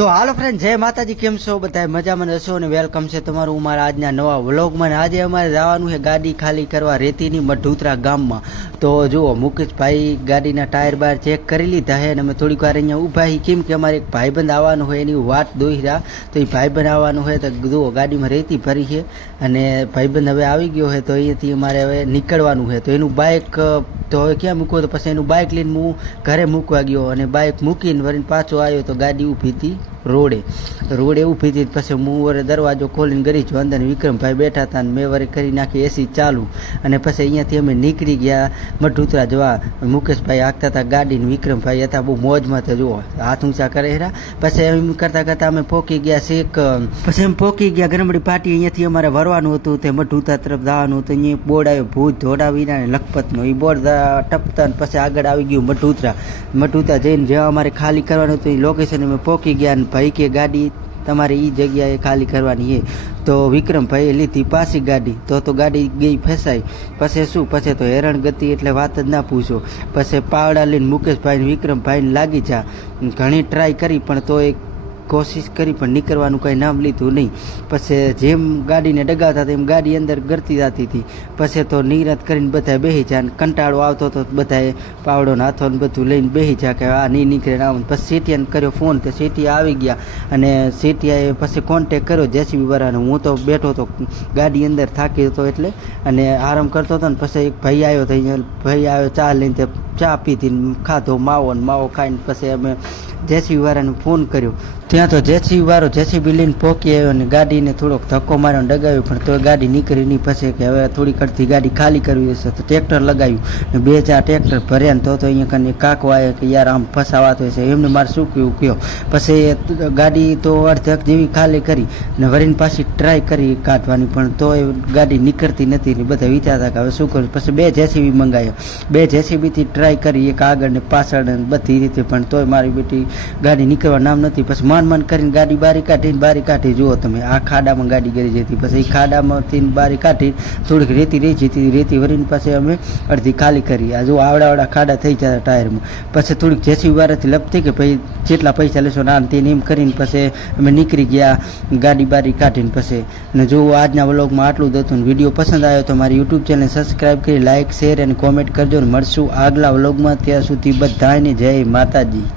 તો હાલો ફ્રેન્ડ, જય માતાજી. કેમ છો બધા? મજામાં હશો અને વેલકમ છે તમારું મારા આજના નવા વ્લોગમાં. આજે અમારે જવાનું છે ગાડી ખાલી કરવા રેતીની મઢુતરા ગામમાં. તો જુઓ, મુકેશભાઈ ગાડીના ટાયર બાર ચેક કરી લીધા છે અને અમે થોડીક વાર અહીંયા ઊભા છીએ, કેમ કે અમારે એક ભાઈબંધ આવવાનું હોય એની વાત દોઈ રહ્યા. તો એ ભાઈબંધ આવવાનું હોય તો જુઓ ગાડીમાં રેતી ભરી છે અને ભાઈબંધ હવે આવી ગયો છે. તો અહીંયાથી અમારે હવે નીકળવાનું છે. તો એનું બાઇક તો હવે ક્યાં મૂકવો? તો પછી એનું બાઇક લઈને હું ઘરે મૂકવા ગયો અને બાઇક મૂકીને વળીને પાછો આવ્યો તો ગાડી ઊભી હતી રોડે ઊભી હતી. પછી હું વરે દરવાજો ખોલીને ગરી છું અંદર, વિક્રમભાઈ બેઠા હતા અને મેં વરે કરી નાખી એસી ચાલુ. અને પછી અહીંયાથી અમે નીકળી ગયા મઢુતરા જવા. મુકેશભાઈ હાંકતા હતા ગાડીને, વિક્રમભાઈ હતા બહુ મોજમાં. તો જુઓ હાથ ઊંચા કરે રહ્યા. પછી એમ કરતાં અમે પહોંચી ગયા શેક. પછી એમ પહોંચી ગયા ગરમડી પાટી. અહીંયાથી અમારે વરવાનું હતું તે મઢુતરા તરફ જવાનું હતું. અહીંયા બોર્ડ આવ્યો ભૂત ધોળાવીરા અને લખપતનો. એ બોર્ડ ટપતા પછી આગળ આવી ગયું મઢુતરા જઈને જ્યાં અમારે ખાલી કરવાનું હતું એ લોકેશન અમે પહોંચી ગયા. અને ભાઈ કે ગાડી તમારે એ જગ્યાએ ખાલી કરવાની છે. તો વિક્રમભાઈએ લીધી પાછી ગાડી. તો ગાડી ગઈ ફસાઈ. પછી શું, પછી તો હેરાન ગતિ એટલે વાત જ ના પૂછો. પછી પાવડા લઈને મુકેશભાઈ વિક્રમભાઈને લાગી જા. ઘણી ટ્રાય કરી પણ તો એક કોશિશ કરી પણ નીકળવાનું કંઈ નામ લીધું નહીં. પછી જેમ ગાડીને ડગાવતા હતા એમ ગાડી અંદર ગરતી જતી હતી. પછી તો નિરાત કરીને બધા બેસી જાય અને કંટાળો આવતો હતો. બધાએ પાવડોને હાથોને બધું લઈને બેસી જાય કે આ નહીં નીકળે ના. પછી સેઠિયાને કર્યો ફોન, તો સેઠિયા આવી ગયા અને સેઠિયાએ પછી કોન્ટેક કર્યો જેસીબી વાળાને. હું તો બેઠો હતો ગાડી અંદર, થાકી હતો એટલે, અને આરામ કરતો હતો. ને પછી એક ભાઈ આવ્યો તો અહીંયા ભાઈ આવ્યો ચા લઈને, ચા પીધી ખાધો માવો ખાઈને પછી અમે જેસીબી વાળાને ફોન કર્યો. ત્યાં તો જેસીબી વાળો જેસીબી લઈને પહોંચી આવ્યો અને ગાડીને થોડોક ધક્કો માર્યો ડગાવ્યું, પણ તો ગાડી નીકળી નહીં. પછી કે હવે થોડીક અડધી ગાડી ખાલી કરવી હશે તો ટ્રેક્ટર લગાવ્યું ને 2-4 ટ્રેક્ટર ભર્યા ને. તો અહીંયા કને કાકો આવ્યા કે યાર આમ ફસાવાતો હશે, એમને મારે શું કહ્યું કયો. પછી ગાડી તો અડધક જેવી ખાલી કરી ને વળીને પાછી ટ્રાય કરી કાઢવાની, પણ તો એ ગાડી નીકળતી નથી ને બધા વિચારતા કે હવે શું કર્યું. પછી 2 જેસીબી મંગાવ્યા. 2 જેસીબીથી ટ્રાય કરી, એક આગળ ને પાછળ ને બધી રીતે, પણ તોય મારી બેટી ગાડી નીકળવા નામ નથી. પછી માન કરીને ગાડી બારી કાઢી જુઓ તમે, આ ખાડામાં ગાડી ગરી જતી. પછી એ ખાડામાંથી બારી કાઢી થોડીક રેતી રહી જતી, રેતી વરીને પાસે અમે અડધી ખાલી કરી. આ જો આવડા ખાડા થઈ જતા ટાયરમાં. પછી થોડીક જેસીબી વાળાથી લપતી કે ભાઈ જેટલા પૈસા લેશો ના તેને એમ કરીને પછી અમે નીકળી ગયા ગાડી બારી કાઢીને. પછી અને જો આજના વ્લોગમાં આટલું જ હતું. વિડીયો પસંદ આવ્યો તો મારી યુટ્યુબ ચેનલ સબસ્ક્રાઈબ કરી, લાઇક શેર અને કોમેન્ટ કરજો. મળશું આગલા વ્લોગમાં. ત્યાં સુધી બધાને જય માતાજી.